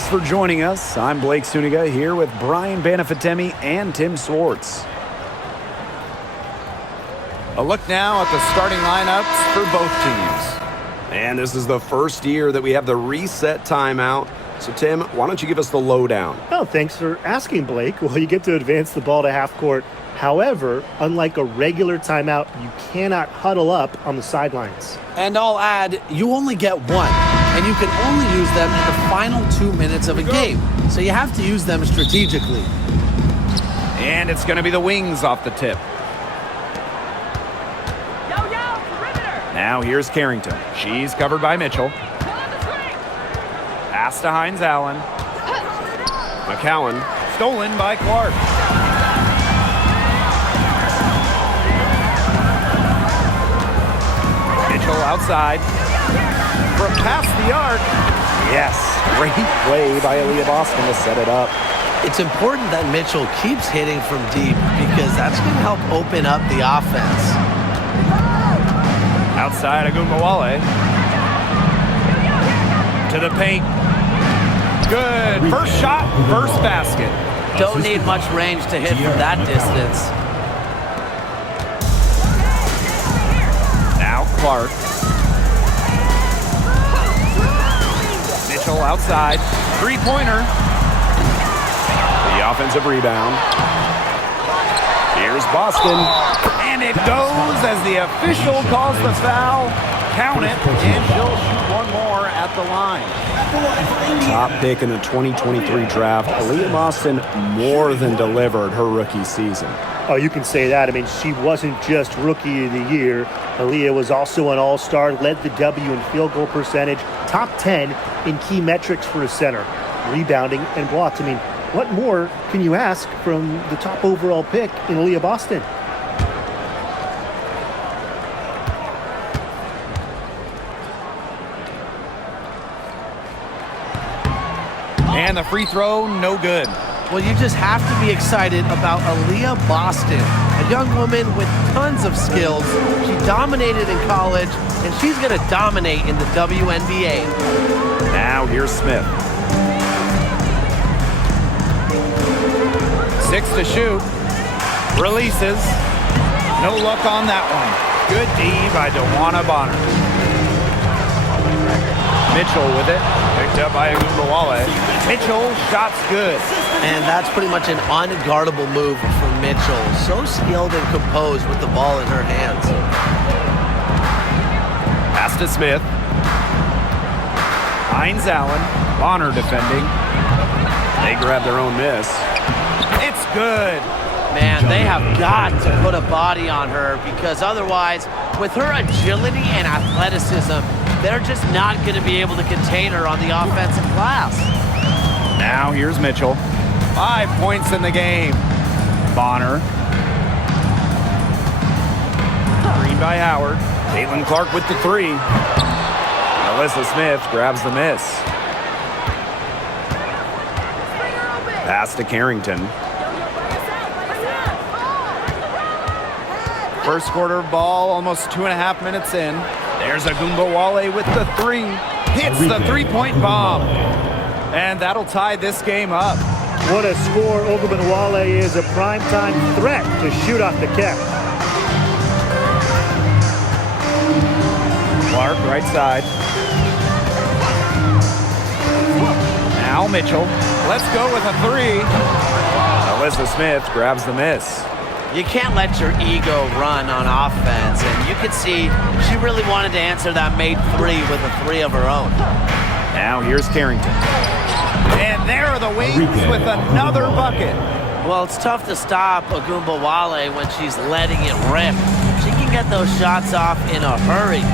Thanks for joining us. I'm Blake Suniga here with Brian Banafitemi and Tim Swartz. A look now at the starting lineups for both teams. And this is the first year that we have the reset timeout. So, Tim, why don't you give us the lowdown? Oh, thanks for asking, Blake. Well, you get to advance the ball to half court. However, unlike a regular timeout, you cannot huddle up on the sidelines. And I'll add, you only get one, and you can only use them in the final 2 minutes of a game. So you have to use them strategically. And it's going to be the wings off the tip. Now here's Carrington. She's covered by Mitchell. Pass to Hines Allen. McCowan. Stolen by Clark. Mitchell outside. From past the arc. Yes, great play by Aaliyah Boston to set it up. It's important that Mitchell keeps hitting from deep because that's going to help open up the offense. Outside Agumbawale. To the paint. Good. First shot, first basket. Don't need much range to hit from that distance. Now Clark. Mitchell outside. Three-pointer. The offensive rebound. Here's Boston. And it goes as the official calls the foul. Count it, and she'll shoot one more at the line. Top pick in the 2023 draft, Aaliyah Boston more than delivered her rookie season. Oh, you can say that. I mean, she wasn't just Rookie of the Year. Aaliyah was also an all-star, led the W in field goal percentage, top 10 in key metrics for a center, rebounding and blocks. I mean, what more can you ask from the top overall pick in Aaliyah Boston? And the free throw, no good. Well, you just have to be excited about Aaliyah Boston, a young woman with tons of skills. She dominated in college, and she's going to dominate in the WNBA. Now here's Smith. 6 to shoot. Releases. No luck on that one. Good D by DeWanna Bonner. Mitchell with it. Picked up by Agumbawale. Mitchell, shot's good. And that's pretty much an unguardable move for Mitchell. So skilled and composed with the ball in her hands. Pass to Smith. Hines Allen. Bonner defending. They grab their own miss. It's good. Man, they have got to put a body on her because otherwise, with her agility and athleticism, they're just not going to be able to contain her on the offensive glass. Now here's Mitchell. 5 points in the game. Bonner. Green by Howard. Caitlin Clark with the three. Alyssa Smith grabs the miss. Pass to Carrington. First quarter ball, almost 2.5 minutes in. There's Agumbawale with the three. Hits the three-point bomb. And that'll tie this game up. What a score. Agumbawale is a primetime threat to shoot off the catch. Clark, right side. Now Mitchell. Let's go with a three. Alyssa Smith grabs the miss. You can't let your ego run on offense, and you could see she really wanted to answer that made three with a three of her own. Now here's Carrington. And there are the Wings with another bucket. Well, it's tough to stop Agumbawale when she's letting it rip. She can get those shots off in a hurry.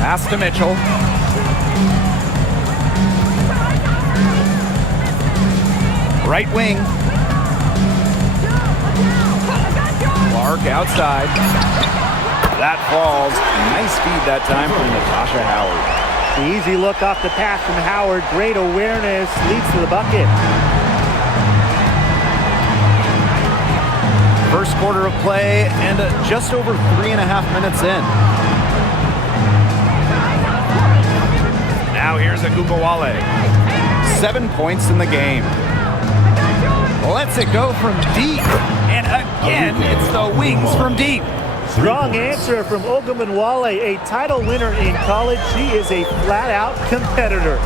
Pass to Mitchell. Right wing. Clark outside. That falls. Nice feed that time from Natasha Howard. The easy look off the pass from Howard. Great awareness. Leads to the bucket. First quarter of play and just over 3.5 minutes in. Now here's Agumbawale. 7 points in the game. Lets it go from deep. And again, it's the wings from deep. Strong answer from Ogunbowale, a title winner in college. She is a flat-out competitor.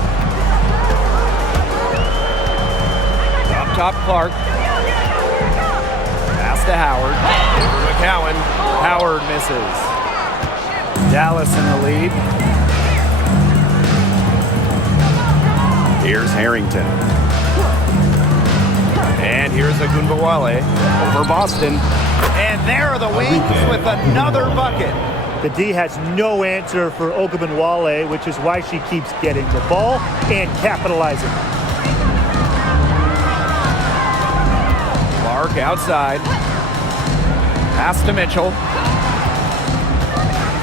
Up top, Clark. Pass to Howard. Over McCowan. Howard misses. Dallas in the lead. Here's Harrington. And here's Agumbawale over Boston. And there are the Wings with another bucket. The D has no answer for Ogunbowale, which is why she keeps getting the ball and capitalizing. Clark outside. Pass to Mitchell.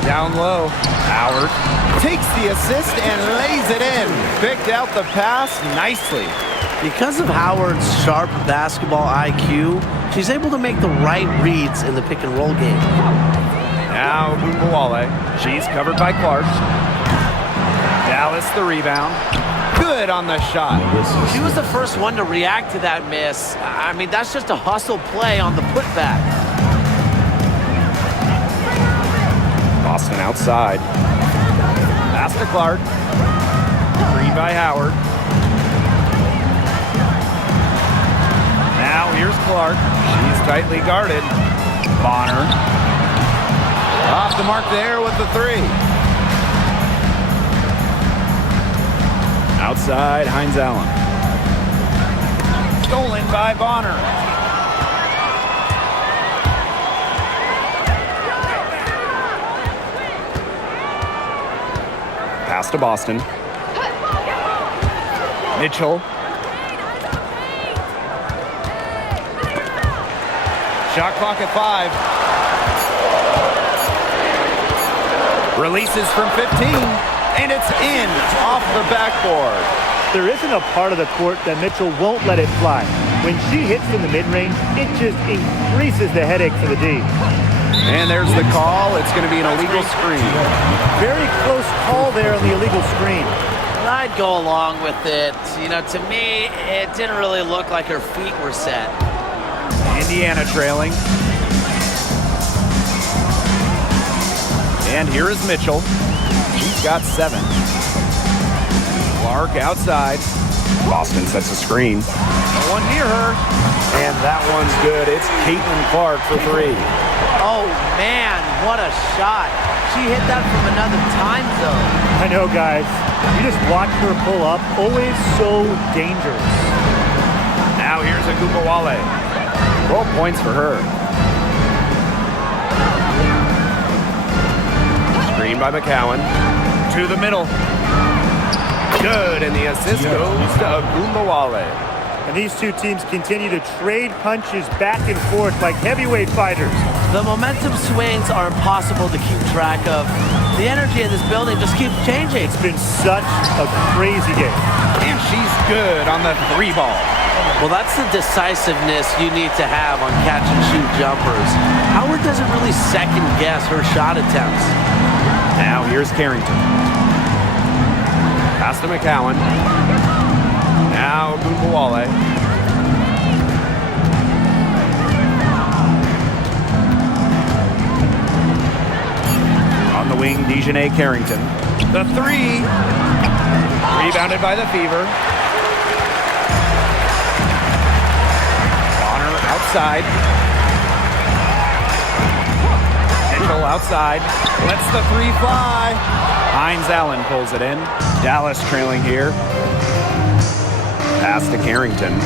Down low. Howard takes the assist and lays it in. Picked out the pass nicely. Because of Howard's sharp basketball IQ, she's able to make the right reads in the pick and roll game. Now Agumbawale. She's covered by Clark. Dallas the rebound. Good on the shot. She was the first one to react to that miss. I mean, that's just a hustle play on the putback. Boston outside. Pass to Clark. Screen by Howard. Now here's Clark. She's tightly guarded. Bonner. Off the mark there with the three. Outside, Hines Allen. Stolen by Bonner. Pass to Boston. Mitchell. Shot clock at 5. Releases from 15, and it's in off the backboard. There isn't a part of the court that Mitchell won't let it fly. When she hits from the mid-range, it just increases the headache for the D. And there's the call. It's going to be an illegal screen. Very close call there on the illegal screen. I'd go along with it. You know, to me, it didn't really look like her feet were set. Indiana trailing. And here is Mitchell. She's got 7. Clark outside. Boston sets a screen. No one near her. And that one's good. It's Caitlin Clark for 3. Oh, man, what a shot. She hit that from another time zone. I know, guys. You just watch her pull up. Always so dangerous. Now here's Agumbawale. 12 points for her. Screen by McCowan. To the middle. Good, and the assist goes to Agumbawale. And these two teams continue to trade punches back and forth like heavyweight fighters. The momentum swings are impossible to keep track of. The energy in this building just keeps changing. It's been such a crazy game. And she's good on the 3 ball. Well, that's the decisiveness you need to have on catch-and-shoot jumpers. Howard doesn't really second-guess her shot attempts. Now here's Carrington. Pass to McCowan. Now Agumbawale. On the wing, Dejanay Carrington. The 3. Rebounded by the Fever. Bonner outside. Mitchell outside. Lets the 3 fly. Hines Allen pulls it in. Dallas trailing here. Pass to Carrington.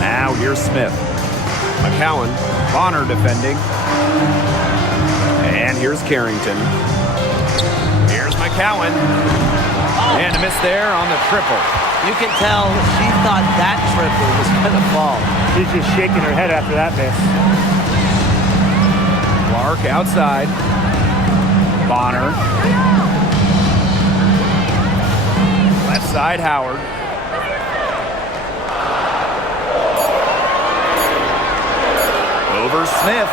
Now here's Smith. McCowan. Bonner defending. And here's Carrington. Here's McCowan. And a miss there on the triple. You can tell she thought that triple was going to fall. She's just shaking her head after that miss. Clark outside. Bonner. Left side, Howard. Over Smith.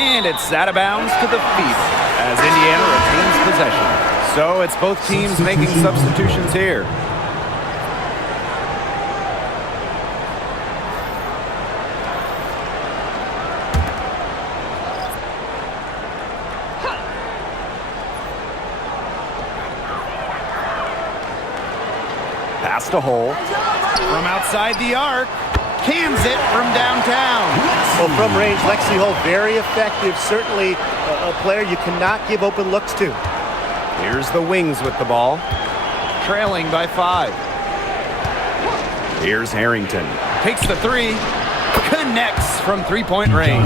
And it's out of bounds to the Fever as Indiana retains possession. So it's both teams making substitutions here. Pass to Hole. From outside the arc. Cans it from downtown. Well, from range, Lexi Hole, very effective. Certainly a player you cannot give open looks to. Here's the Wings with the ball. Trailing by 5. Here's Harrington. Takes the 3. Connects from three-point range.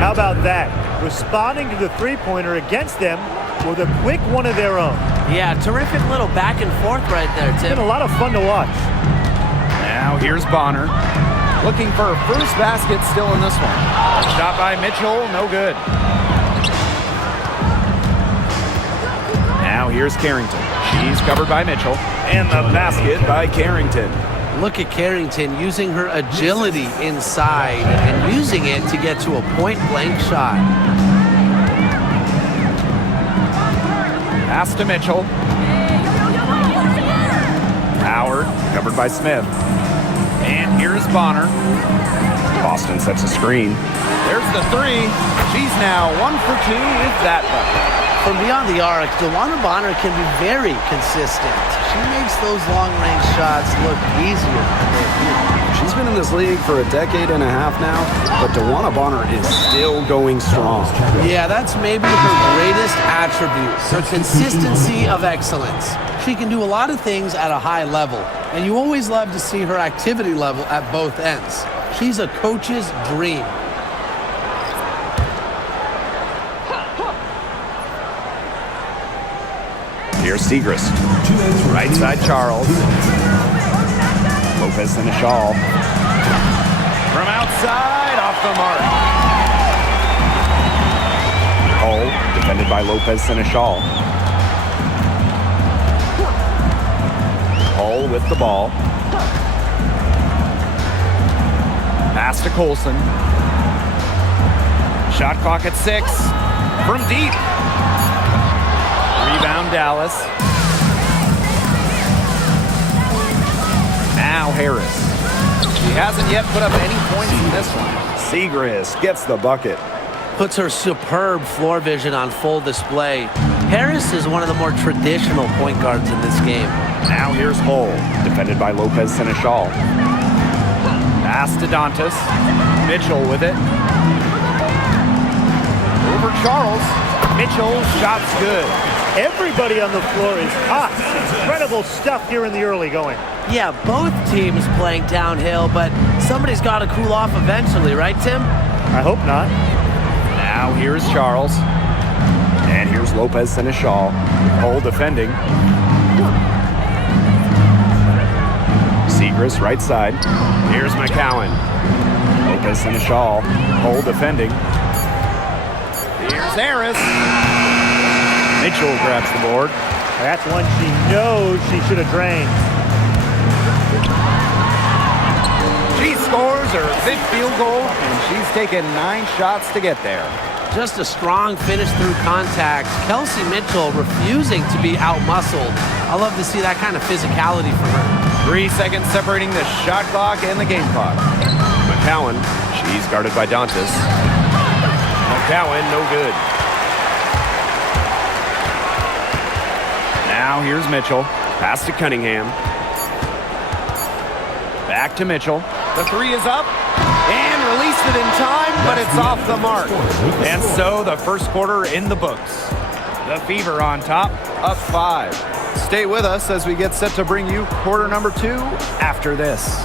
How about that? Responding to the three-pointer against them with a quick one of their own. Yeah, terrific little back and forth right there, Tim. Been a lot of fun to watch. Now here's Bonner. Looking for a first basket still in this one. Shot by Mitchell, no good. Now here's Carrington. She's covered by Mitchell. And the basket by Carrington. Look at Carrington using her agility inside and using it to get to a point-blank shot. Pass to Mitchell. Howard, covered by Smith. And here's Bonner. Boston sets a screen. There's the 3. She's now 1 for 2 with that bucket. From beyond the arc, DeWanna Bonner can be very consistent. She makes those long-range shots look easier than they appear. She's been in this league for a decade and a half now, but DeWanna Bonner is still going strong. Yeah, that's maybe her greatest attribute, her consistency of excellence. She can do a lot of things at a high level, and you always love to see her activity level at both ends. She's a coach's dream. Here's Segrist. Right side Charles. Lopez and a shawl. From outside, off the mark. Hull, defended by Lopez and a shawl. Hull with the ball. Pass to Colson. Shot clock at 6. From deep. Rebound Dallas. Now Harris. She hasn't yet put up any points in this one. Segrist gets the bucket. Puts her superb floor vision on full display. Harris is one of the more traditional point guards in this game. Now here's Hull, defended by Lopez Seneschal. Pass to Dantas. Mitchell with it. Over Charles. Mitchell, shot's good. Everybody on the floor is hot. Incredible stuff here in the early going. Yeah, both teams playing downhill, but somebody's got to cool off eventually, right, Tim? I hope not. Now here's Charles. And here's Lopez Seneschal. Hull defending. Segrist right side. Here's McCowan. Lopez Seneschal. Hull defending. Here's Harris. Mitchell grabs the board. That's one she knows she should have drained. She scores her 5th field goal, and she's taken 9 shots to get there. Just a strong finish through contact. Kelsey Mitchell refusing to be out-muscled. I love to see that kind of physicality from her. 3 seconds separating the shot clock and the game clock. McCowan, she's guarded by Dantas. McCowan, no good. Now here's Mitchell. Pass to Cunningham. Back to Mitchell. The 3 is up. And released it in time, but it's off the mark. And so the first quarter in the books. The Fever on top, up 5. Stay with us as we get set to bring you quarter number 2 after this.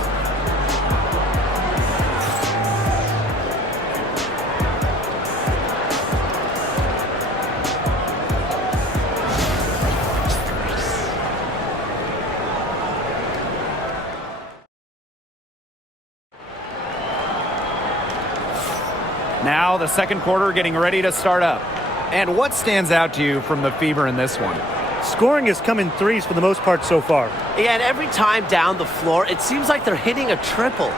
Now the second quarter getting ready to start up. And what stands out to you from the Fever in this one? Scoring has come in threes for the most part so far. Yeah, and every time down the floor, it seems like they're hitting a triple.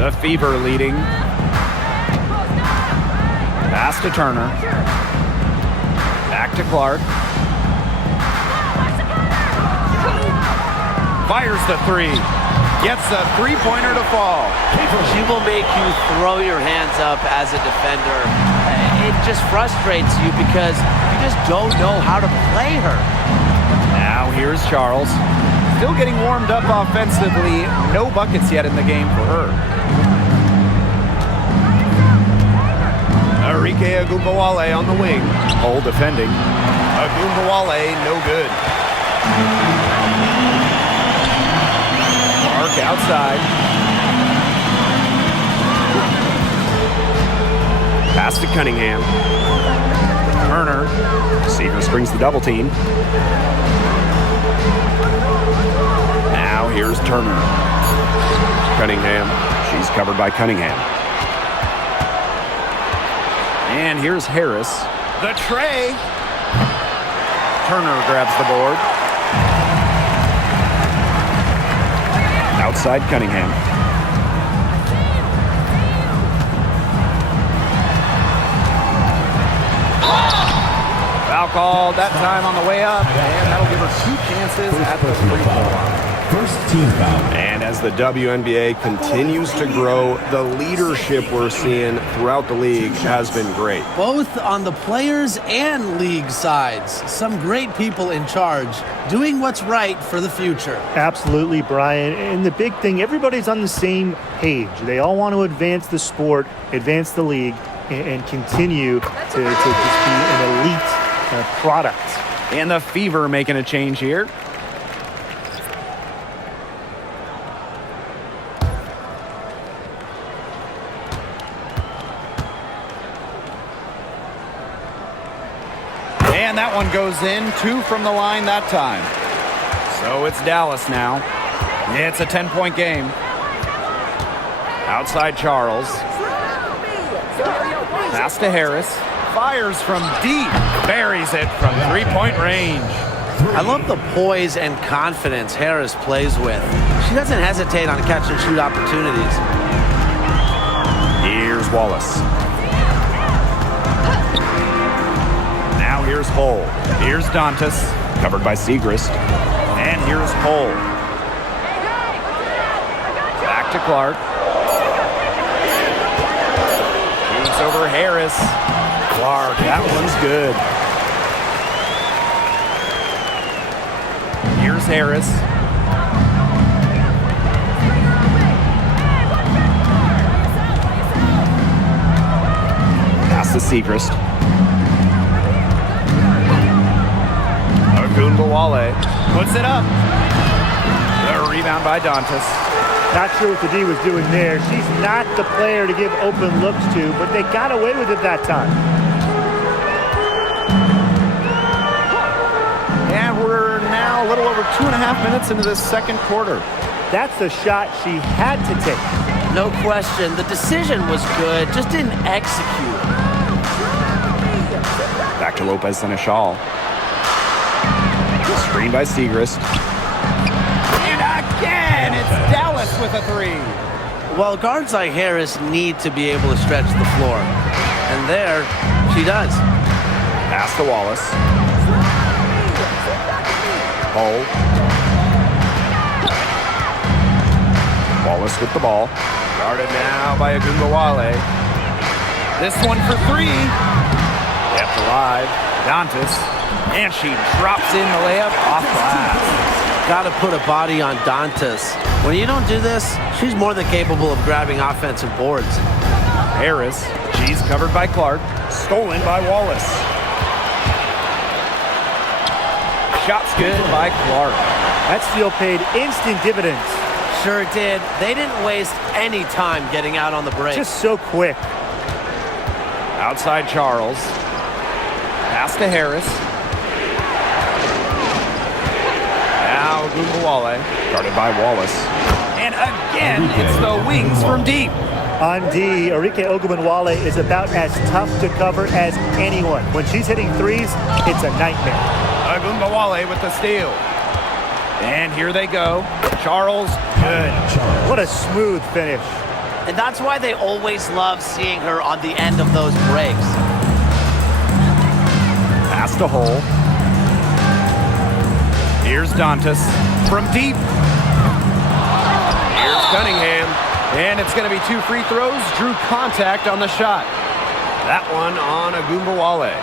The Fever leading. Pass to Turner. Back to Clark. Fires the three. Gets a three-pointer to fall. She will make you throw your hands up as a defender. It just frustrates you because you just don't know how to play her. Now here's Charles. Still getting warmed up offensively. No buckets yet in the game for her. Arike Ogunbowale on the wing. Hole defending. Ogunbowale, no good. Clark outside. Pass to Cunningham. Turner. Seaver springs the double team. Now here's Turner. Cunningham. She's covered by Cunningham. And here's Harris. The tray. Turner grabs the board. Outside Cunningham. Foul called that time on the way up, and that'll give her 2 chances at the free throw line. First team foul. And as the WNBA continues to grow, the leadership we're seeing throughout the league has been great. Both on the players and league sides. Some great people in charge, doing what's right for the future. Absolutely, Brian. And the big thing, everybody's on the same page. They all want to advance the sport, advance the league, and continue to just be an elite product. And the Fever making a change here. And that one goes in. 2 from the line that time. So it's Dallas now. It's a 10-point game. Outside Charles. Pass to Harris. Fires from deep. Buries it from 3-point range. I love the poise and confidence Harris plays with. She doesn't hesitate on catch and shoot opportunities. Here's Wallace. Now here's Hull. Here's Dantas. Covered by Segrist. And here's Hull. Back to Clark. Shoots over Harris. Clark, that one's good. Here's Harris. Pass to Segrist. Ogunbowale puts it up. The rebound by Dantas. Not sure what the D was doing there. She's not the player to give open looks to, but they got away with it that time. And we're now a little over 2.5 minutes into this second quarter. That's the shot she had to take. No question, the decision was good, just didn't execute. Back to Lopez Seneschal. Screen by Segrist. And again, it's Dallas with a 3. Well, guards like Harris need to be able to stretch the floor. And there, she does. Pass to Wallace. Hull. Wallace with the ball. Guarded now by Ogunbowale. This one for 3. Kept alive. Dantas. And she drops in the layup off glass. Got to put a body on Dantas. When you don't do this, she's more than capable of grabbing offensive boards. Harris. She's covered by Clark. Stolen by Wallace. Shot's good by Clark. That steal paid instant dividends. Sure did. They didn't waste any time getting out on the break. Just so quick. Outside Charles. Pass to Harris. Now Ogunbowale. Guarded by Wallace. And again, it's the wings from deep. On D, Arike Ogunbowale is about as tough to cover as anyone. When she's hitting threes, it's a nightmare. Ogunbowale with the steal. And here they go. Charles, good. What a smooth finish. And that's why they always love seeing her on the end of those breaks. Pass to Hole. Here's Dantas from deep. Here's Cunningham. And it's going to be 2 free throws. Drew contact on the shot. That one on Agumbawale.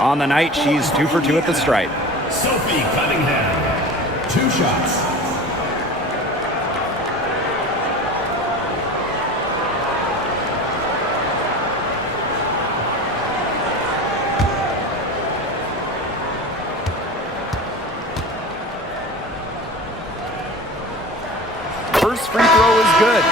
On the night, she's 2 for 2 at the stripe. Sophie Cunningham, 2 shots. First free throw is good.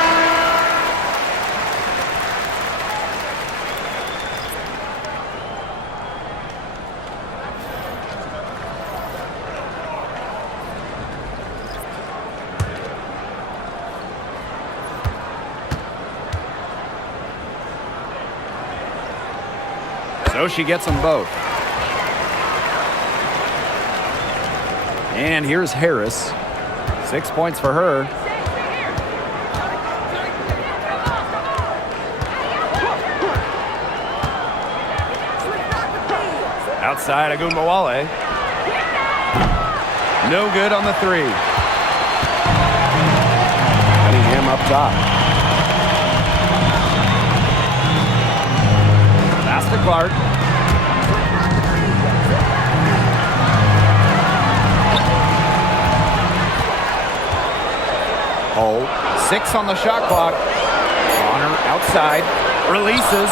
So she gets them both. And here's Harris. 6 points for her. Outside Agumbawale. No good on the 3. Cunningham up top. Pass to Clark. Hole. 6 on the shot clock. Bonner outside. Releases.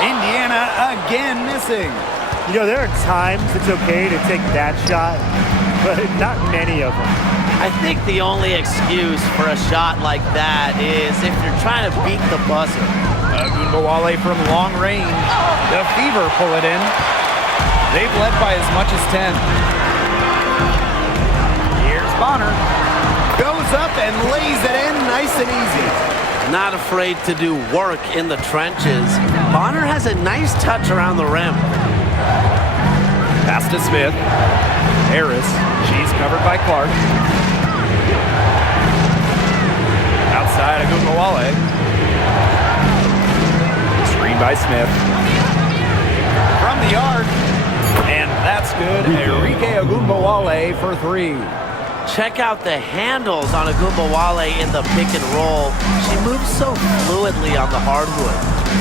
Indiana again missing. You know, there are times it's okay to take that shot, but not many of them. I think the only excuse for a shot like that is if you're trying to beat the buzzer. Agumbawale from long range. The Fever pull it in. They've led by as much as 10. Here's Bonner. Goes up and lays it in nice and easy. Not afraid to do work in the trenches. Bonner has a nice touch around the rim. Pass to Smith. Harris. She's covered by Clark. Outside Agumbawale. Screen by Smith. From the arc. And that's good. Enrique Agumbawale for 3. Check out the handles on Agumbawale in the pick and roll. She moves so fluidly on the hardwood.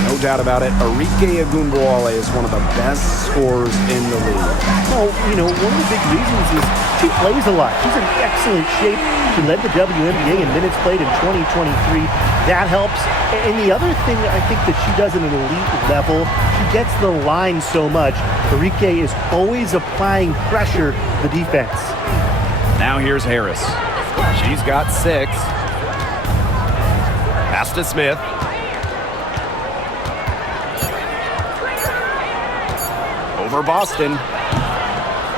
No doubt about it. Enrique Agumbawale is one of the best scorers in the league. Well, you know, one of the big reasons is she plays a lot. She's in excellent shape. She led the WNBA in minutes played in 2023. That helps. And the other thing I think that she does at an elite level, she gets the line so much. Enrique is always applying pressure to the defense. Now here's Harris. She's got 6. Pass to Smith. Over Boston.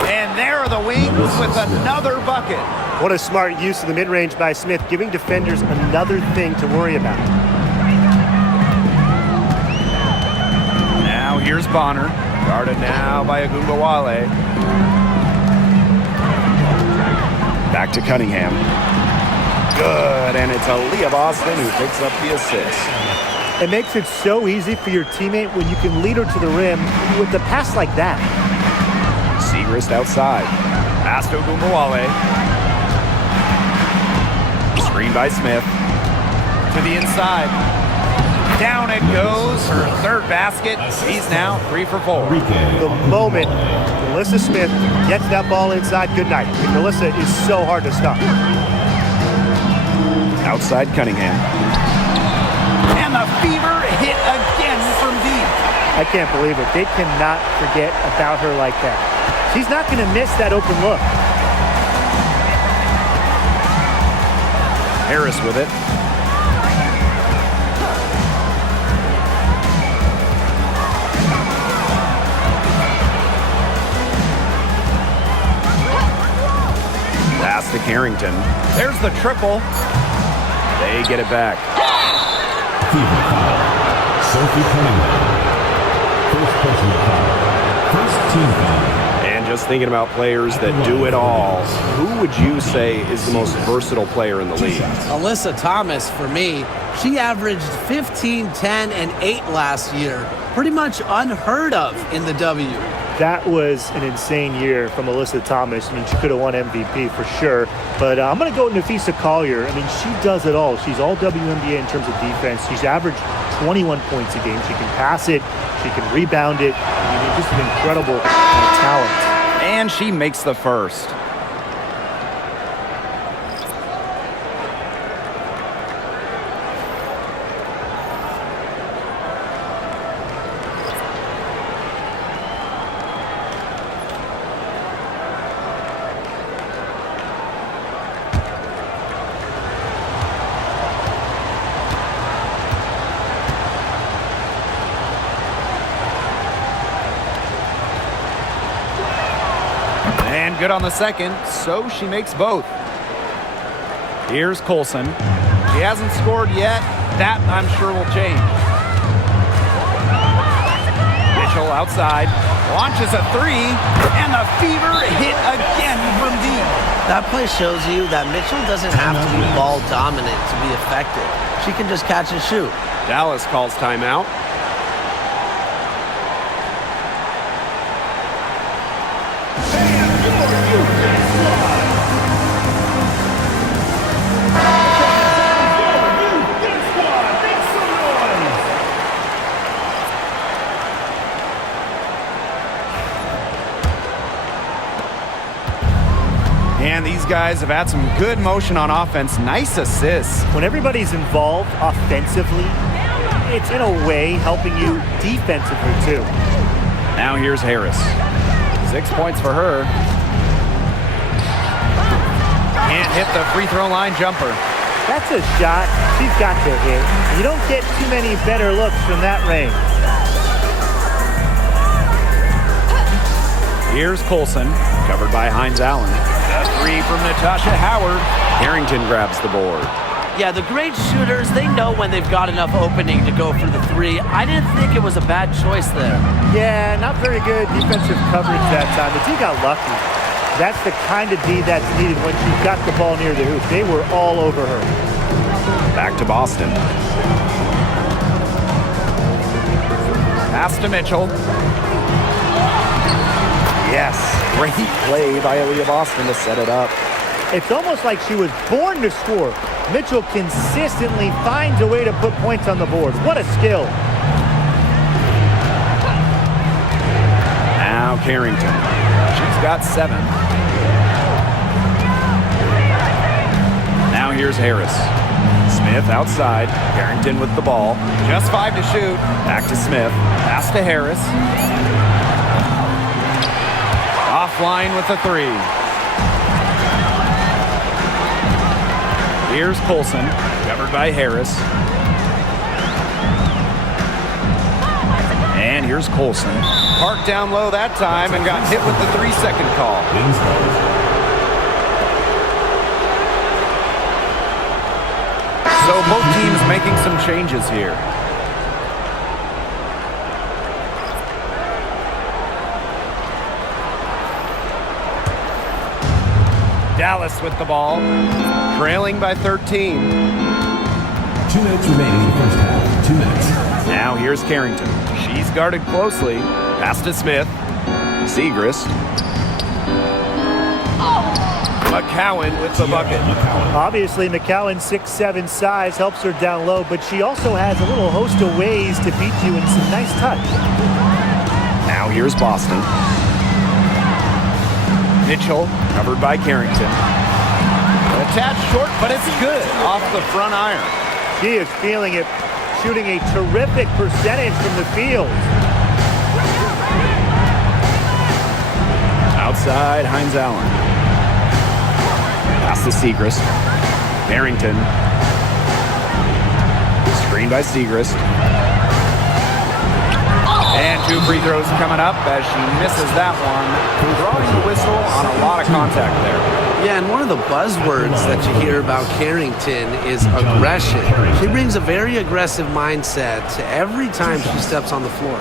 And there are the Wings with another bucket. What a smart use of the mid-range by Smith, giving defenders another thing to worry about. Now here's Bonner. Guarded now by Agumbawale. Back to Cunningham. Good, and it's Aaliyah Boston who picks up the assist. It makes it so easy for your teammate when you can lead her to the rim with a pass like that. Segrist outside. Pass to Agumbawale. Screen by Smith. To the inside. Down it goes. Her 3rd basket. She's now 3 for 4. The moment Melissa Smith gets that ball inside, good night. Melissa is so hard to stop. Outside Cunningham. And the Fever hit again from deep. I can't believe it. They cannot forget about her like that. She's not going to miss that open look. Harris with it. Pass to Carrington. There's the triple. They get it back. Fever foul. Sophie Cunningham. First personal foul. First team foul. And just thinking about players that do it all, who would you say is the most versatile player in the league? Alyssa Thomas, for me, she averaged 15, 10, and 8 last year. Pretty much unheard of in the W. That was an insane year from Alyssa Thomas. I mean, she could have won MVP for sure. But I'm going to go with Nafisa Collier. I mean, she does it all. She's all WNBA in terms of defense. She's averaged 21 points a game. She can pass it. She can rebound it. I mean, just an incredible talent. And she makes the first. And good on the second, so she makes both. Here's Colson. He hasn't scored yet. That, I'm sure, will change. Mitchell outside, launches a three, and the fever hit again from deep. That play shows you that Mitchell doesn't have to be ball dominant to be effective. She can just catch and shoot. Dallas calls timeout. And these guys have had some good motion on offense. Nice assists. When everybody's involved offensively, it's in a way helping you defensively too. Now here's Harris. 6 points for her. Can't hit the free throw line jumper. That's a shot she's got to hit. You don't get too many better looks from that range. Here's Colson, covered by Hines Allen. The three from Natasha Howard. Harrington grabs the board. Yeah, the great shooters, they know when they've got enough opening to go for the three. I didn't think it was a bad choice there. Yeah, not very good defensive coverage that time. The D got lucky. That's the kind of D that's needed when she's got the ball near the hoop. They were all over her. Back to Boston. Pass to Mitchell. Yes, great play by Aaliyah Boston to set it up. It's almost like she was born to score. Mitchell consistently finds a way to put points on the board. What a skill. Now Carrington. She's got 7. Now here's Harris. Smith outside. Carrington with the ball. Just 5 to shoot. Back to Smith. Pass to Harris. Offline with the 3. Here's Colson, covered by Harris. And here's Colson. Parked down low that time and got hit with the 3-second call. So both teams making some changes here. Dallas with the ball, trailing by 13. 2 minutes remaining in the first half. 2 minutes. Now here's Carrington. She's guarded closely. Pass to Smith. Segrist. McCowan with the bucket. Obviously, McCowan's 6'7" size helps her down low, but she also has a little host of ways to beat you in some nice touch. Now here's Boston. Mitchell, covered by Carrington. Attached short, but it's good off the front iron. She is feeling it, shooting a terrific percentage from the field. Outside, Hines Allen. Pass to Segrist. Carrington. Screen by Segrist. And 2 free throws coming up as she misses that one. Drawing the whistle on a lot of contact there. Yeah, and one of the buzzwords that you hear about Carrington is aggression. She brings a very aggressive mindset to every time she steps on the floor.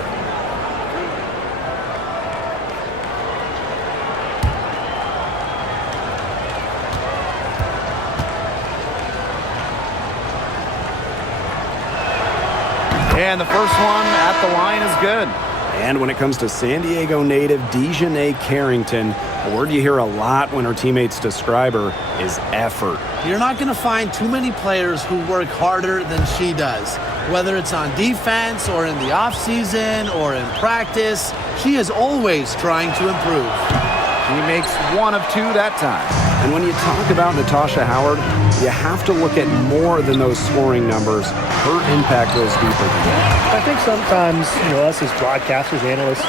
And the first one at the line is good. And when it comes to San Diego native Dejanay Carrington, a word you hear a lot when her teammates describe her is effort. You're not going to find too many players who work harder than she does. Whether it's on defense or in the offseason or in practice, she is always trying to improve. She makes 1 of 2 that time. And when you talk about Natasha Howard, you have to look at more than those scoring numbers. Her impact goes deeper than that. I think sometimes, us as broadcasters, analysts,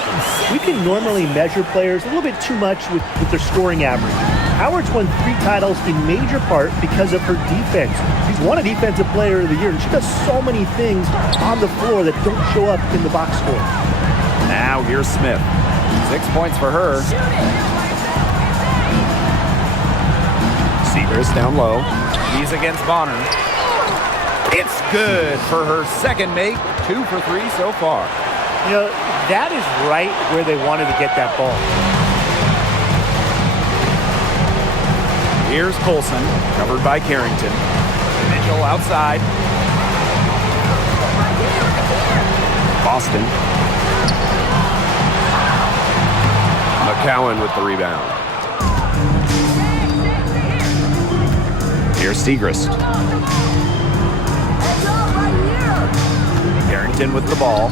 we can normally measure players a little bit too much with their scoring average. Howard's won 3 titles in major part because of her defense. She's won a Defensive Player of the Year, and she does so many things on the floor that don't show up in the box score. Now here's Smith. 6 points for her. Seagrass down low. She's against Bonner. It's good for her second make. 2 for 3 so far. That is right where they wanted to get that ball. Here's Colson, covered by Carrington. Mitchell outside. Boston. McCowan with the rebound. Here's Seagrass. Carrington with the ball.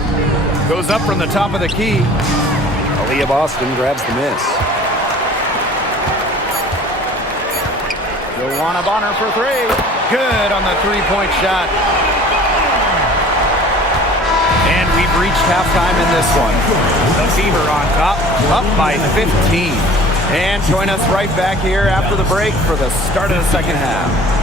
Goes up from the top of the key. Aaliyah Boston grabs the miss. Joanna Bonner for 3. Good on the 3-point shot. And we've reached halftime in this one. The Fever on top, up by 15. And join us right back here after the break for the start of the second half.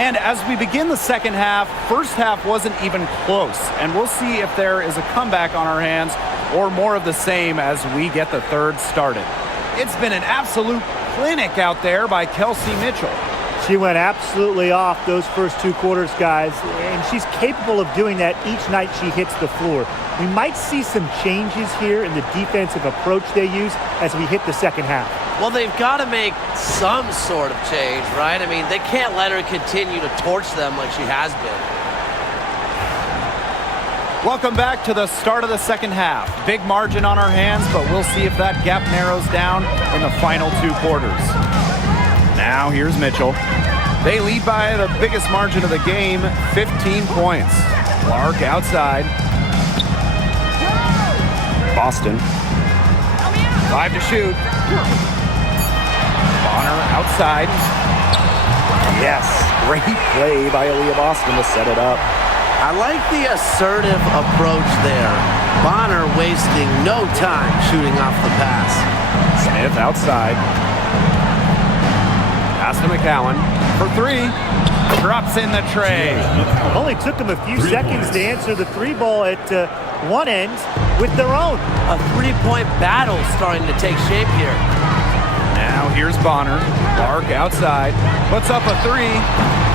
And as we begin the second half, first half wasn't even close. And we'll see if there is a comeback on our hands or more of the same as we get the third started. It's been an absolute clinic out there by Kelsey Mitchell. She went absolutely off those first 2 quarters, guys, and she's capable of doing that each night she hits the floor. We might see some changes here in the defensive approach they use as we hit the second half. Well, they've got to make some sort of change, right? I mean, they can't let her continue to torch them like she has been. Welcome back to the start of the second half. Big margin on our hands, but we'll see if that gap narrows down in the final 2 quarters. Now here's Mitchell. They lead by the biggest margin of the game, 15 points. Clark outside. Boston. 5 to shoot. Bonner outside. Yes, great play by Aaliyah Boston to set it up. I like the assertive approach there. Bonner wasting no time shooting off the pass. Smith outside. Pass to McCowan for 3. Drops in the tray. Only took them a few seconds to answer the 3 ball at one end with their own. A 3-point battle starting to take shape here. Now here's Bonner. Clark outside. Puts up a 3.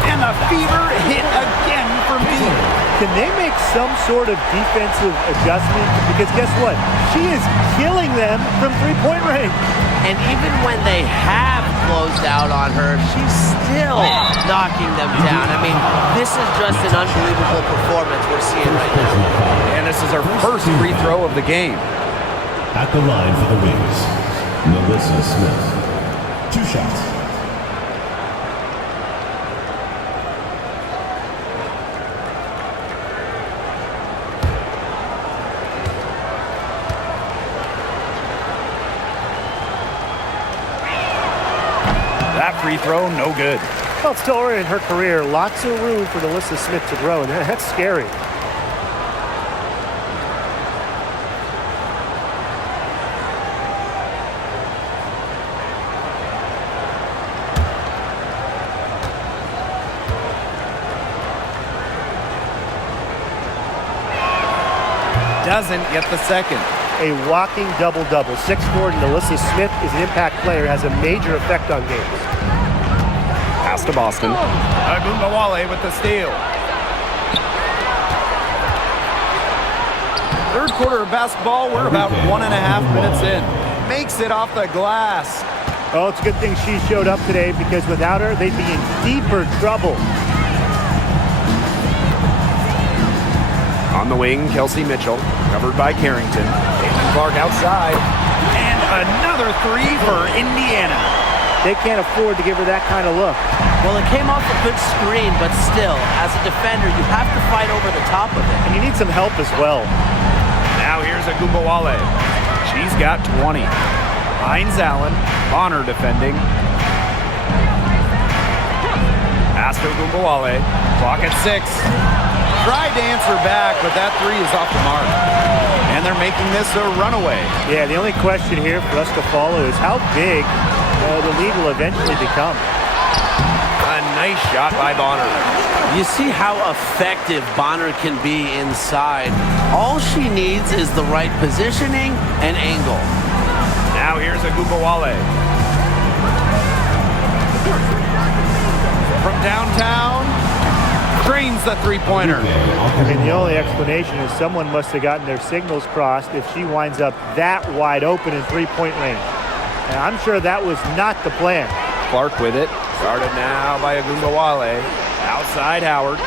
And the Fever hit again from deep. Can they make some sort of defensive adjustment? Because guess what? She is killing them from 3-point range. And even when they have closed out on her, she's still knocking them down. I mean, this is just an unbelievable performance we're seeing right now. And this is her first free throw of the game. At the line for the Wings, Melissa Smith. 2 shots. free throw, no good. Well, it's still early in her career. Lots of room for Alyssa Smith to grow, and that's scary. Doesn't get the second. A walking double-double. 6'4", and Alyssa Smith is an impact player, has a major effect on games. Pass to Boston. Agumbawale with the steal. Third quarter of basketball, we're about 1.5 minutes in. Makes it off the glass. Oh, it's a good thing she showed up today, because without her, they'd be in deeper trouble. On the wing, Kelsey Mitchell, covered by Carrington. Caitlin Clark outside. And another three for Indiana. They can't afford to give her that kind of look. Well, it came off a good screen, but still, as a defender, you have to fight over the top of it. And you need some help as well. Now here's Agumbawale. She's got 20. Hines Allen, Bonner defending. Pass to Agumbawale. Clock at 6. Tried to answer back, but that three is off the mark. And they're making this a runaway. Yeah, the only question here for us to follow is how big the lead will eventually become. A nice shot by Bonner. You see how effective Bonner can be inside. All she needs is the right positioning and angle. Now here's Agumbawale. From downtown, drains the three-pointer. I mean, the only explanation is someone must have gotten their signals crossed if she winds up that wide open in three-point range. And I'm sure that was not the plan. Clark with it. Started now by Agumbawale. Outside Howard.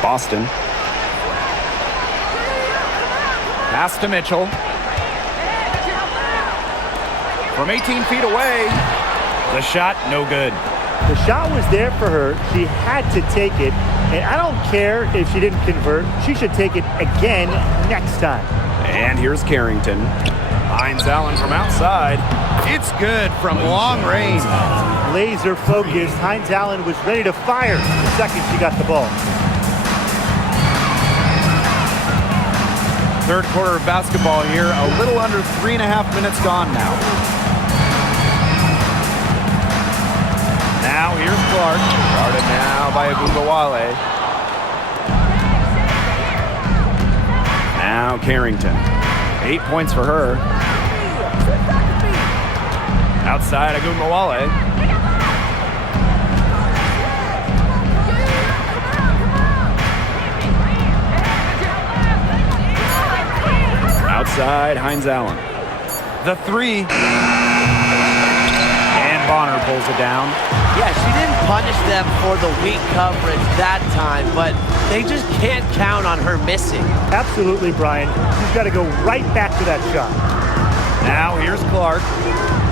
Boston. Pass to Mitchell. From 18 feet away, the shot no good. The shot was there for her. She had to take it. And I don't care if she didn't convert. She should take it again next time. And here's Carrington. Hines Allen from outside. It's good from long range. Laser focused. Hines Allen was ready to fire the second she got the ball. Third quarter of basketball here. A little under 3.5 minutes gone now. Now here's Clark. Started now by Agumbawale. Now Carrington. 8 points for her. Outside Agumbawale. Outside Hines Allen. The three. And Bonner pulls it down. Yeah, she didn't punish them for the weak coverage that time, but they just can't count on her missing. Absolutely, Brian. She's got to go right back to that shot. Now here's Clark.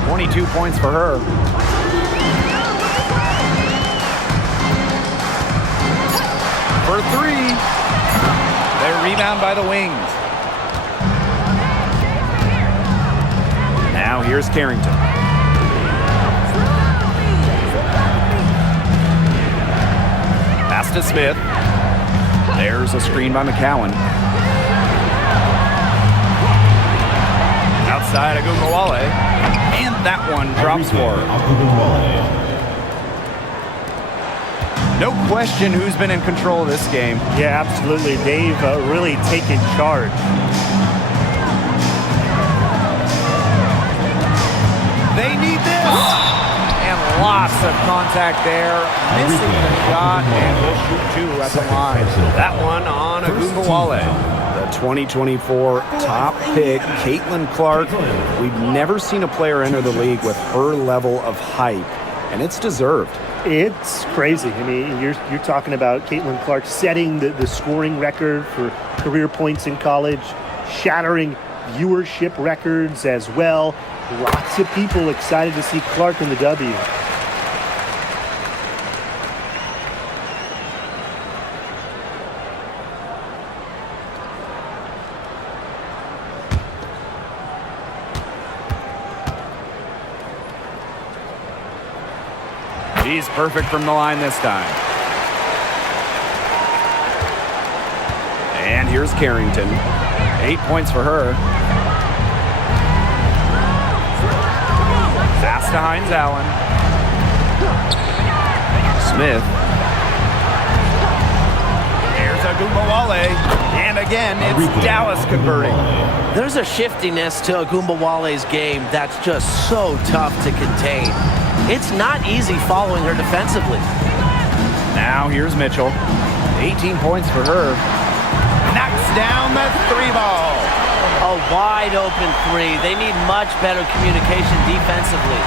22 points for her. For three. They rebound by the wings. Now here's Carrington. Pass to Smith. There's a screen by McCowan. Outside Agumbawale. And that one drops for her. No question who's been in control of this game. Yeah, absolutely. They've really taken charge. They need this. And lots of contact there. Missing the shot, and will shoot two at the line. That one on Agumbawale. The 2024 top pick, Caitlin Clark. We've never seen a player enter the league with her level of hype, and it's deserved. It's crazy. I mean, you're talking about Caitlin Clark setting the scoring record for career points in college, shattering viewership records as well. Lots of people excited to see Clark in the W. She's perfect from the line this time. And here's Carrington. 8 points for her. Pass to Hines Allen. Smith. Here's Agumbawale. And again, it's Dallas converting. There's a shiftiness to Agumbawale's game that's just so tough to contain. It's not easy following her defensively. Now here's Mitchell. 18 points for her. Knocks down the 3-ball. A wide open three. They need much better communication defensively.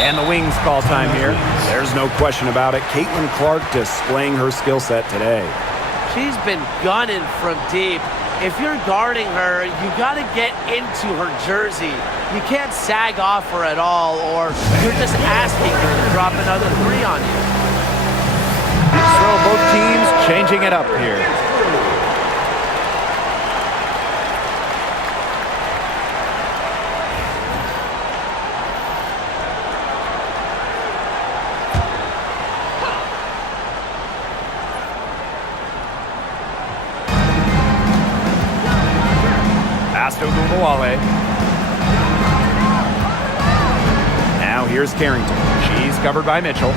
And the Wings call time here. There's no question about it. Caitlin Clark displaying her skill set today. She's been gunning from deep. If you're guarding her, you got to get into her jersey. You can't sag off her at all, or you're just asking her to drop another three on you. So both teams changing it up here. Ogunbowale. Now here's Carrington. She's covered by Mitchell.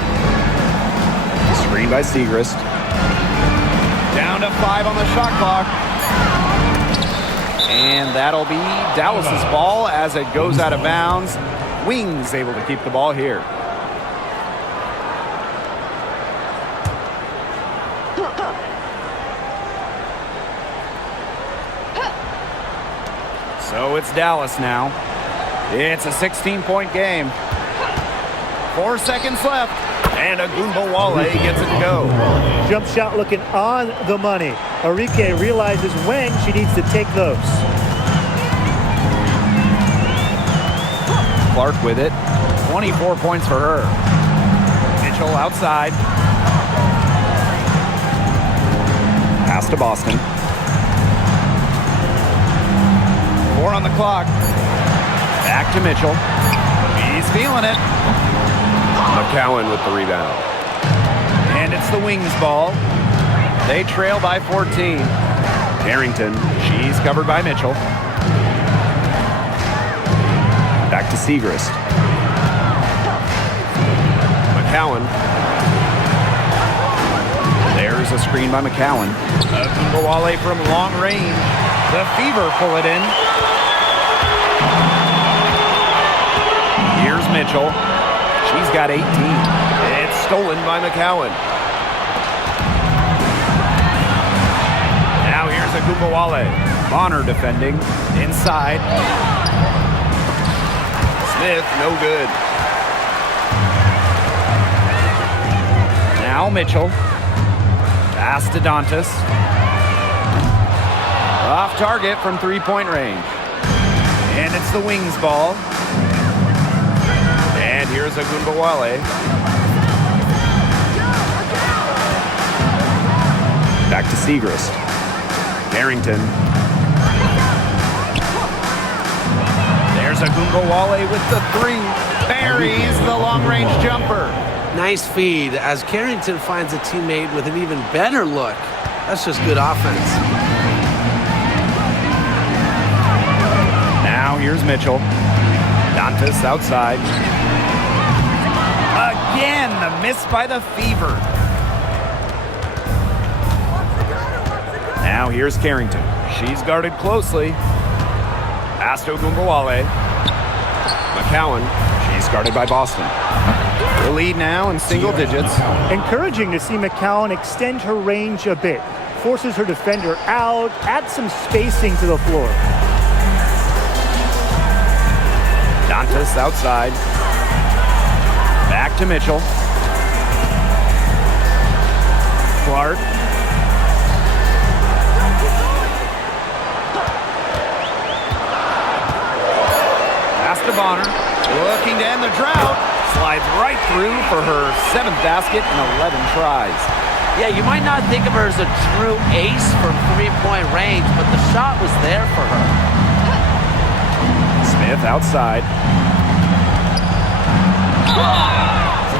Screen by Segrist. Down to 5 on the shot clock. And that'll be Dallas's ball as it goes out of bounds. Wings able to keep the ball here. So it's Dallas now. It's a 16-point game. 4 seconds left. And Agumbawale gets it to go. Jump shot looking on the money. Arike realizes when she needs to take those. Clark with it. 24 points for her. Mitchell outside. Pass to Boston. 4 on the clock. Back to Mitchell. He's feeling it. McCowan with the rebound. And it's the Wings ball. They trail by 14. Carrington. She's covered by Mitchell. Back to Segrist. McCowan. There's a screen by McCowan. Agumbawale from long range. The Fever pull it in. Here's Mitchell. She's got 18. It's stolen by McCowan. Now here's Agumbawale. Bonner defending. Inside. Smith, no good. Now Mitchell. Pass to Dantas. Off target from 3-point range. And it's the Wings ball. And here's Agumbawale. Back to Segrist. Carrington. There's Agumbawale with the 3. Buries the long-range jumper. Nice feed as Carrington finds a teammate with an even better look. That's just good offense. Now here's Mitchell. Dantas outside. Again, the miss by the Fever. Now here's Carrington. She's guarded closely. Pass to Agumbawale. McCowan. She's guarded by Boston. The lead now in single digits. Encouraging to see McCowan extend her range a bit. Forces her defender out, adds some spacing to the floor. Dantas outside. Back to Mitchell. Clark. Pass to Bonner. Looking to end the drought. Slides right through for her 7th basket in 11 tries. Yeah, you might not think of her as a true ace from 3-point range, but the shot was there for her. Smith outside.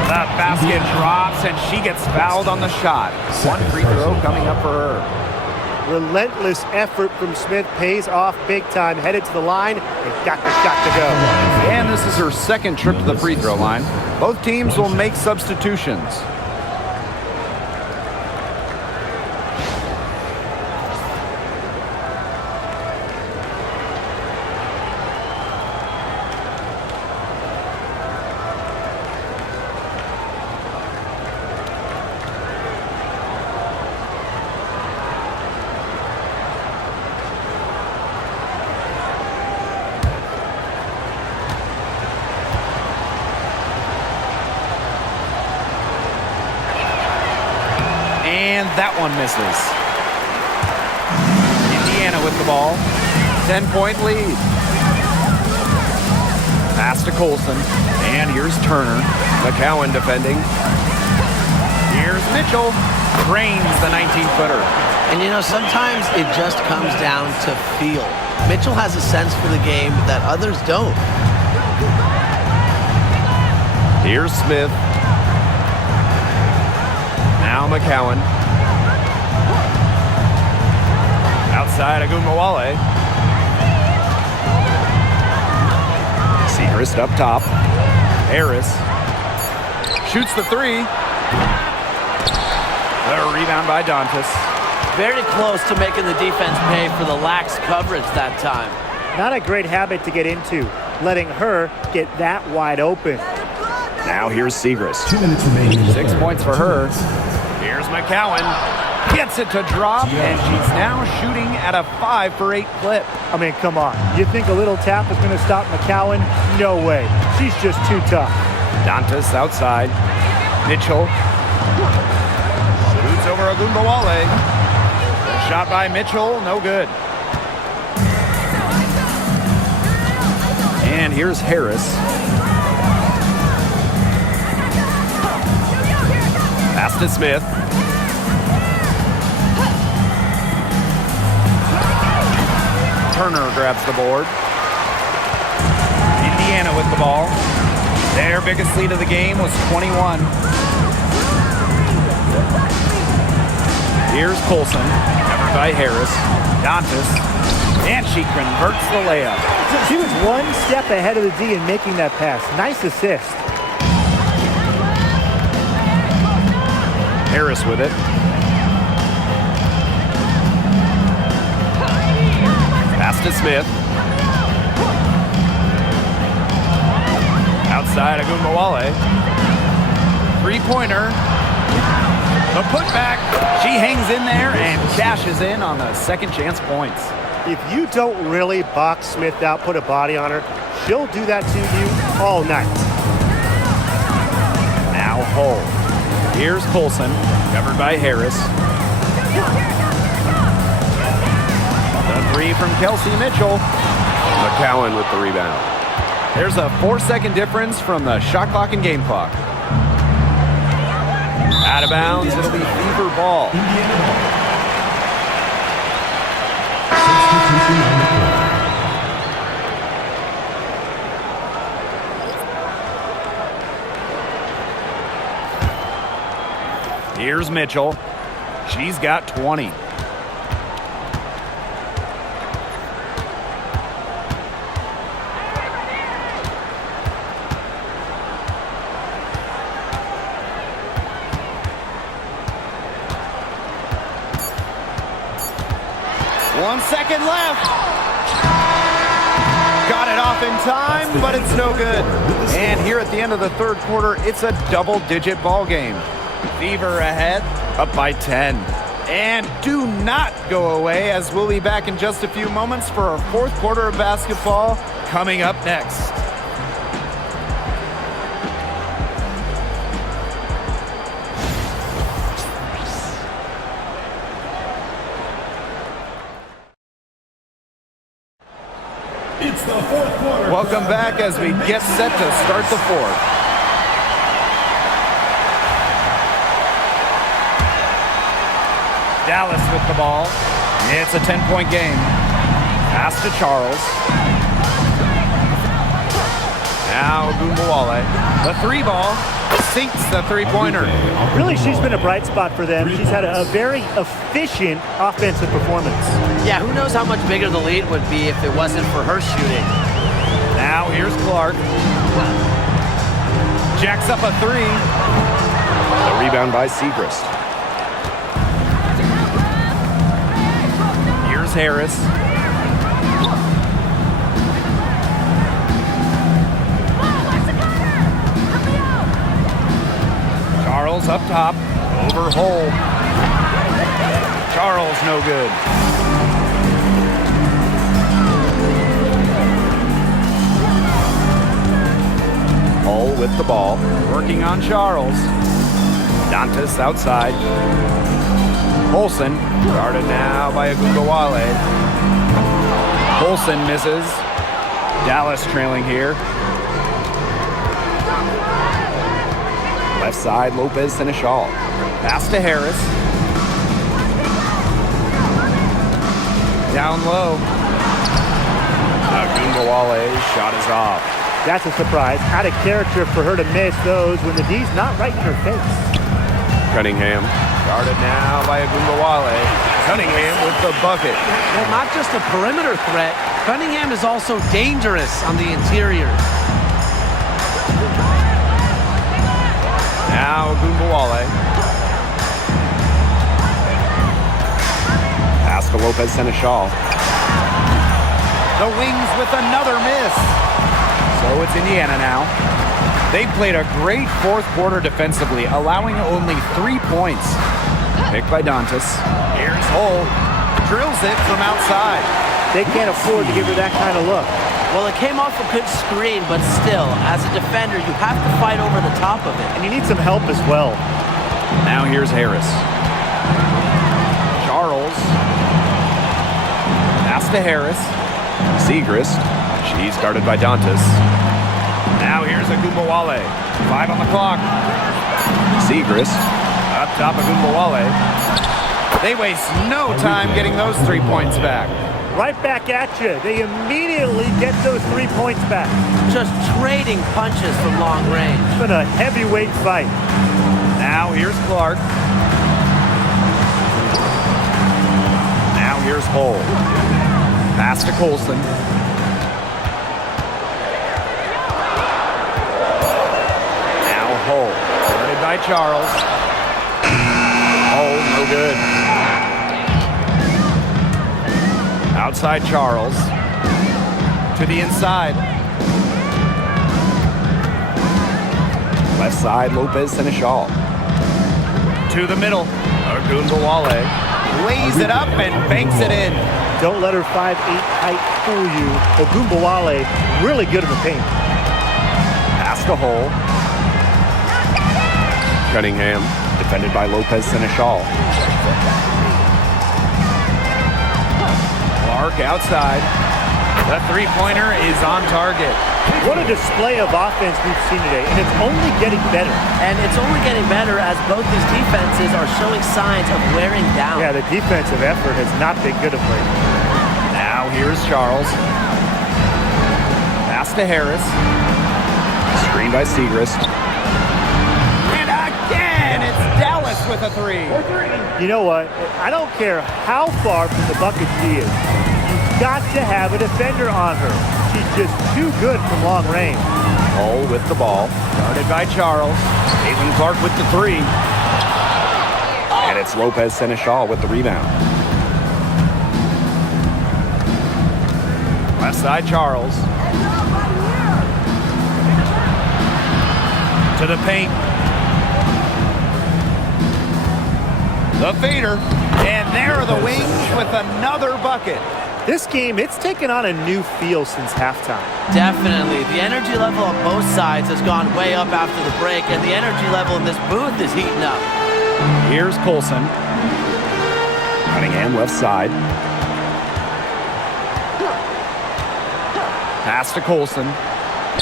The basket drops, and she gets fouled on the shot. One free throw coming up for her. Relentless effort from Smith pays off big time. Headed to the line and got the shot to go. And this is her second trip to the free throw line. Both teams will make substitutions. And that one misses. Indiana with the ball. 10-point lead. Pass to Colson. And here's Turner. McCowan defending. Here's Mitchell. Drains the 19-footer. And you know, sometimes it just comes down to feel. Mitchell has a sense for the game that others don't. Here's Smith. Now McCowan. Outside Agumbawale. Seacrest up top. Harris shoots the three. A rebound by Dantas. Very close to making the defense pay for the lax coverage that time. Not a great habit to get into, letting her get that wide open. Now here's Seacrest. 2 minutes remaining. 6 points for her. Here's McCowan. Gets it to drop, and she's now shooting at a 5 for 8 clip. I mean, come on. You think a little tap is going to stop McCowan? No way. She's just too tough. Dantas outside. Mitchell. Shoots over Agumbawale. Shot by Mitchell, no good. And here's Harris. Pass to Smith. Turner grabs the board. Indiana with the ball. Their biggest lead of the game was 21. Here's Colson, covered by Harris. Dantas, and she converts the layup. She was one step ahead of the D in making that pass. Nice assist. Harris with it. Pass to Smith. Outside Agumbawale. Three-pointer. The putback. She hangs in there and cashes in on the second chance points. If you don't really box Smith out, put a body on her, she'll do that to you all night. Now Hull. Here's Colson, covered by Harris. The three from Kelsey Mitchell. McCowan with the rebound. There's a 4-second difference from the shot clock and game clock. Out of bounds, it'll be Fever ball. Here's Mitchell. She's got 20. One second left. Got it off in time, but it's no good. And here at the end of the third quarter, it's a double-digit ball game. Fever ahead, up by 10. And do not go away, as we'll be back in just a few moments for our fourth quarter of basketball coming up next. It's the fourth quarter. Welcome back as we get set to start the fourth. Dallas with the ball. It's a 10-point game. Pass to Charles. Now Agumbawale. The three ball. sinks the three-pointer. Really, she's been a bright spot for them. She's had a very efficient offensive performance. Yeah, who knows how much bigger the lead would be if it wasn't for her shooting. Now here's Clark. Jacks up a three. The rebound by Segrist. Here's Harris. Charles up top. Over Hole. Charles no good. Hole with the ball. Working on Charles. Dantas outside. Olsen guarded now by Agumbawale. Olsen misses. Dallas trailing here. Left side, Lopez Seneschal. Pass to Harris. Down low. Agumbawale shot is off. That's a surprise. Out of character for her to miss those when the D's not right in her face. Cunningham. Guarded now by Agumbawale. Cunningham with the bucket. Well, not just a perimeter threat, Cunningham is also dangerous on the interior. Now Agumbawale. Pass to Lopez Seneschal. The Wings with another miss. So it's Indiana now. They played a great fourth quarter defensively, allowing only 3 points. Picked by Dantas. Here's Hole. Drills it from outside. They can't afford to give her that kind of look. Well, it came off a good screen, but still, as a defender, you have to fight over the top of it. And you need some help as well. Now here's Harris. Charles. Pass to Harris. Segrist. She's guarded by Dantas. Now here's Agumbawale. 5 on the clock. Segrist. Up top, Agumbawale. They waste no time getting those 3 points back. Right back at you. They immediately get those 3 points back. Just trading punches from long range. It's been a heavyweight fight. Now here's Clark. Now here's Hole. Pass to Colson. Now Hole. Guarded by Charles. Hole, no good. Outside Charles. To the inside. Left side, Lopez Seneschal. To the middle. Agumbawale lays it up and banks it in. Don't let her 5'8" height fool you. Agumbawale, really good in the paint. Pass to Hole. Cunningham, defended by Lopez Seneschal. Clark outside. The three-pointer is on target. What a display of offense we've seen today, and it's only getting better. And it's only getting better as both these defenses are showing signs of wearing down. Yeah, the defensive effort has not been good of late. Now here's Charles. Pass to Harris. Screen by Segrist. And again, it's Dallas with a three. You know what? I don't care how far from the bucket she is. You've got to have a defender on her. She's just too good from long range. Hole with the ball. Guarded by Charles. Caitlin Clark with the three. And it's Lopez Seneschal with the rebound. Left side Charles. To the paint. The fader. And there are the Wings with another bucket. This game, it's taken on a new feel since halftime. Definitely. The energy level on both sides has gone way up after the break, and the energy level in this booth is heating up. Here's Colson. Cunningham left side. Pass to Colson.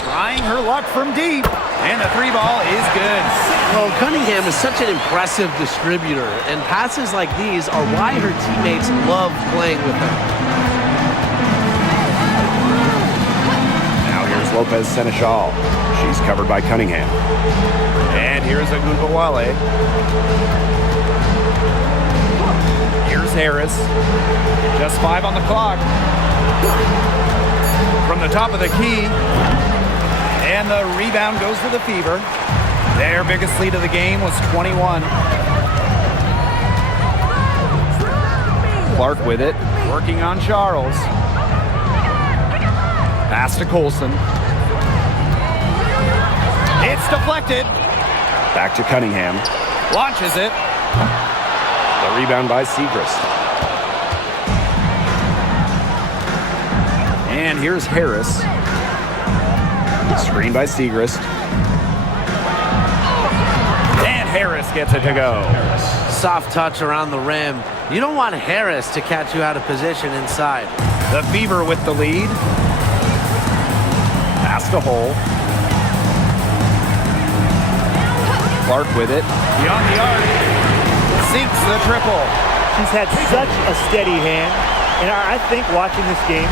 Trying her luck from deep. And the three ball is good. Well, Cunningham is such an impressive distributor, and passes like these are why her teammates love playing with her. Now here's Lopez Seneschal. She's covered by Cunningham. And here's Agumbawale. Here's Harris. Just 5 on the clock. From the top of the key. And the rebound goes to the Fever. Their biggest lead of the game was 21. Clark with it. Working on Charles. Pass to Colson. It's deflected. Back to Cunningham. Launches it. The rebound by Segrist. And here's Harris. Screen by Segrist. And Harris gets it to go. Soft touch around the rim. You don't want Harris to catch you out of position inside. The Fever with the lead. Pass to Hole. Clark with it. Beyond the arc. Sinks the triple. She's had such a steady hand, and I think watching this game,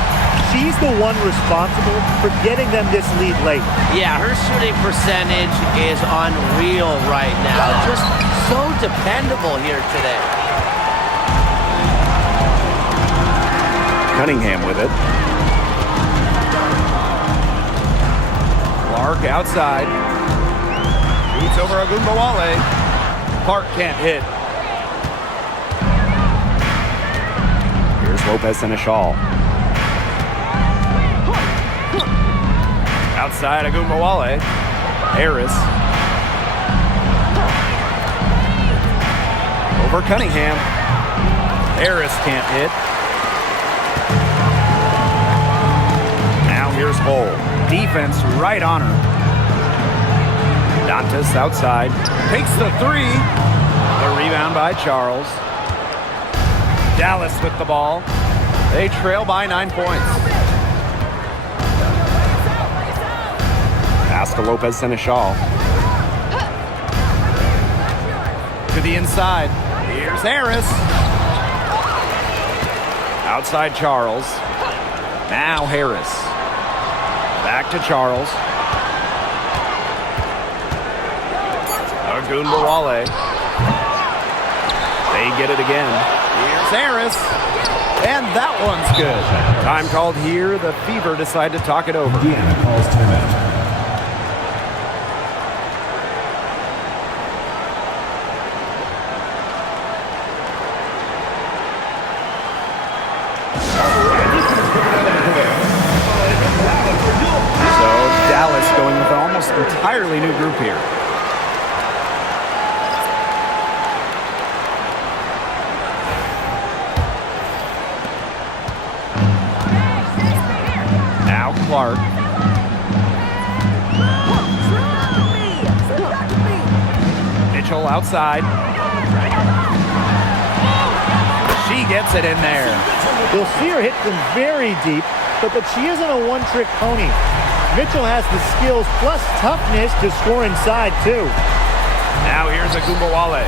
she's the one responsible for getting them this lead late. Yeah, her shooting percentage is unreal right now. Just so dependable here today. Cunningham with it. Clark outside. Shoots over Agumbawale. Clark can't hit. Here's Lopez Seneschal. Outside Agumbawale. Harris. Over Cunningham. Harris can't hit. Now here's Hole. Defense right on her. Dantas outside. Takes the 3. The rebound by Charles. Dallas with the ball. They trail by 9 points. Pass to Lopez Seneschal. To the inside. Here's Harris. Outside Charles. Now Harris. Back to Charles. Agumbawale. They get it again. Here's Harris. And that one's good. Time called here. The Fever decide to talk it over. Indiana calls timeout. Dallas going with an almost entirely new group here. Now Clark. Mitchell outside. She gets it in there. You'll see her hit them very deep, but she isn't a one-trick pony. Mitchell has the skills plus toughness to score inside, too. Now here's Agumbawale.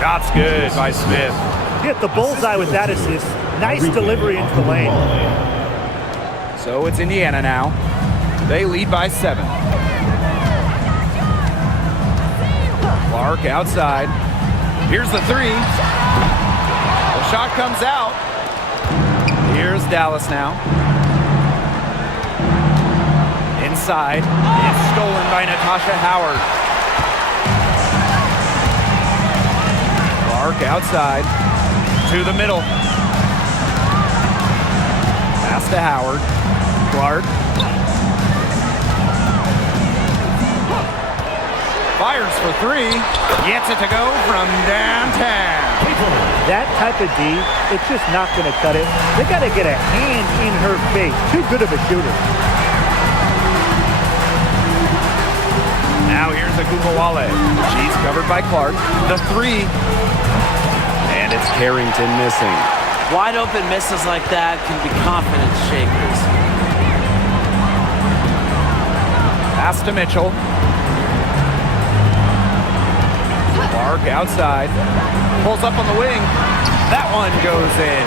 Shot's good by Smith. Hit the bullseye with that assist. Nice delivery into the lane. So it's Indiana now. They lead by 7. Clark outside. Here's the 3. The shot comes out. Here's Dallas now. Inside. It's stolen by Natasha Howard. Clark outside. To the middle. Pass to Howard. Clark. Fires for 3. Gets it to go from downtown. That type of D, it's just not going to cut it. They got to get a hand in her face. Too good of a shooter. Now here's Agumbawale. She's covered by Clark. The 3. And it's Carrington missing. Wide open misses like that can be confidence shakers. Pass to Mitchell. Clark outside. Pulls up on the wing. That one goes in.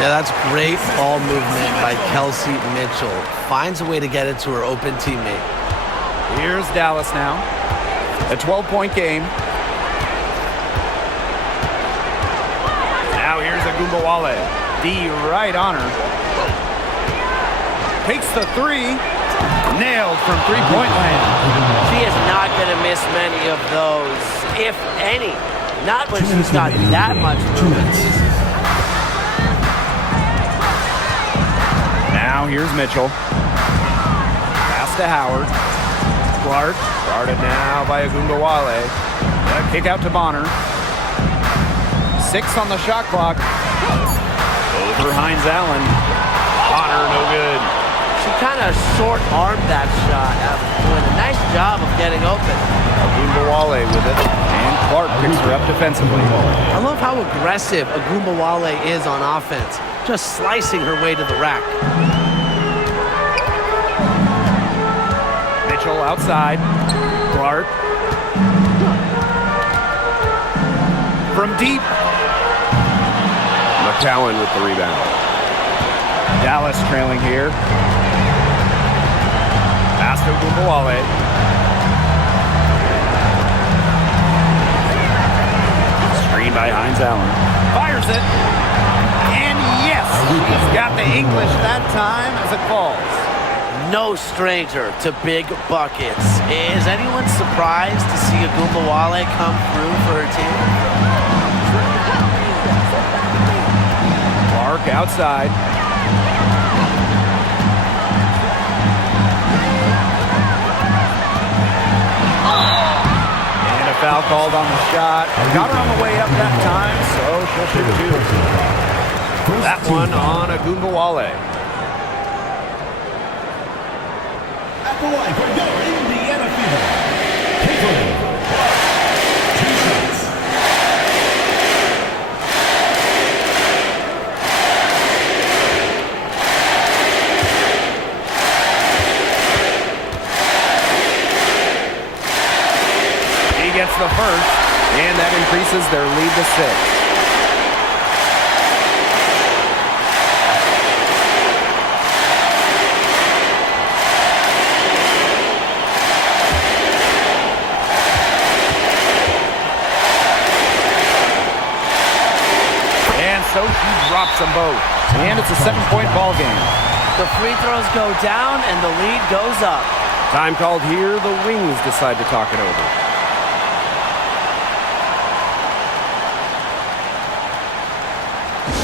Yeah, that's great ball movement by Kelsey Mitchell. Finds a way to get it to her open teammate. Here's Dallas now. A 12-point game. Now here's Agumbawale. D right on her. Takes the three. Nailed from three-point land. She is not going to miss many of those, if any. Not when she's got that much movement. Now here's Mitchell. Pass to Howard. Clark. Guarded now by Agumbawale. Kick out to Bonner. 6 on the shot clock. Over Hines Allen. Bonner, no good. She kind of short-armed that shot, doing a nice job of getting open. Agumbawale with it. And Clark picks her up defensively. I love how aggressive Agumbawale is on offense, just slicing her way to the rack. Mitchell outside. Clark. From deep. McCowan with the rebound. Dallas trailing here. Pass to Agumbawale. Screen by Hines Allen. Fires it. And yes, he's got the English that time as it falls. No stranger to big buckets. Is anyone surprised to see Agumbawale come through for her team? Clark outside. And a foul called on the shot. Got her on the way up that time, so she'll shoot 2. That one on Agumbawale. At the line for your Indiana Fever, Caitlin. 2 shots. He gets the first, and that increases their lead to 6. So she drops them both. And it's a 7-point ball game. The free throws go down and the lead goes up. Time called here. The Wings decide to talk it over.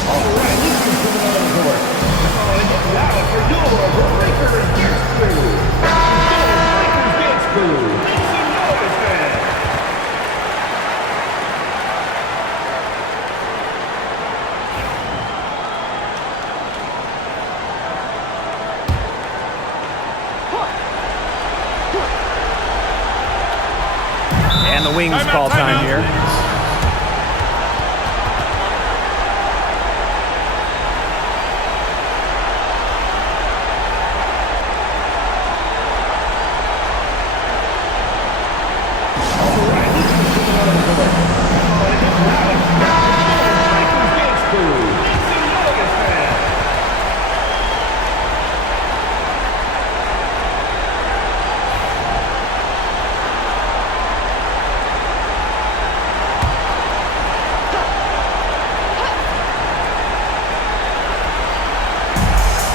All right, this is coming out of the court. Now for your Lakers Dance Crew. Lakers Dance Crew. Make some noise, man. And the Wings call time here.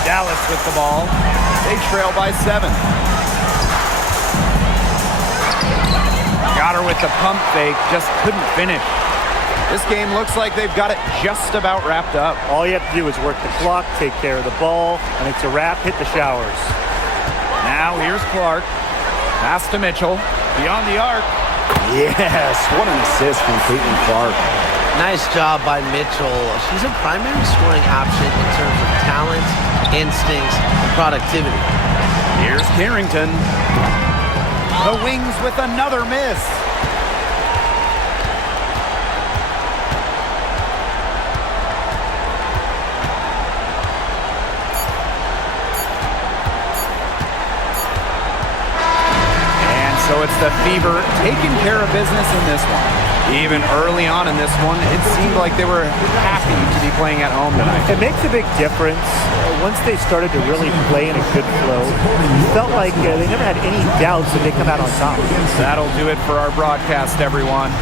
Dallas with the ball. They trail by 7. Got her with the pump fake, just couldn't finish. This game looks like they've got it just about wrapped up. All you have to do is work the clock, take care of the ball, and it's a wrap. Hit the showers. Now here's Clark. Pass to Mitchell. Beyond the arc. Yes, what an assist from Caitlin Clark. Nice job by Mitchell. She's a primary scoring option in terms of talent, instincts, and productivity. Here's Carrington. The Wings with another miss. And so it's the Fever taking care of business in this one. Even early on in this one, it seemed like they were happy to be playing at home tonight. It makes a big difference. Once they started to really play in a good flow, you felt like they never had any doubts that they come out on top. That'll do it for our broadcast, everyone.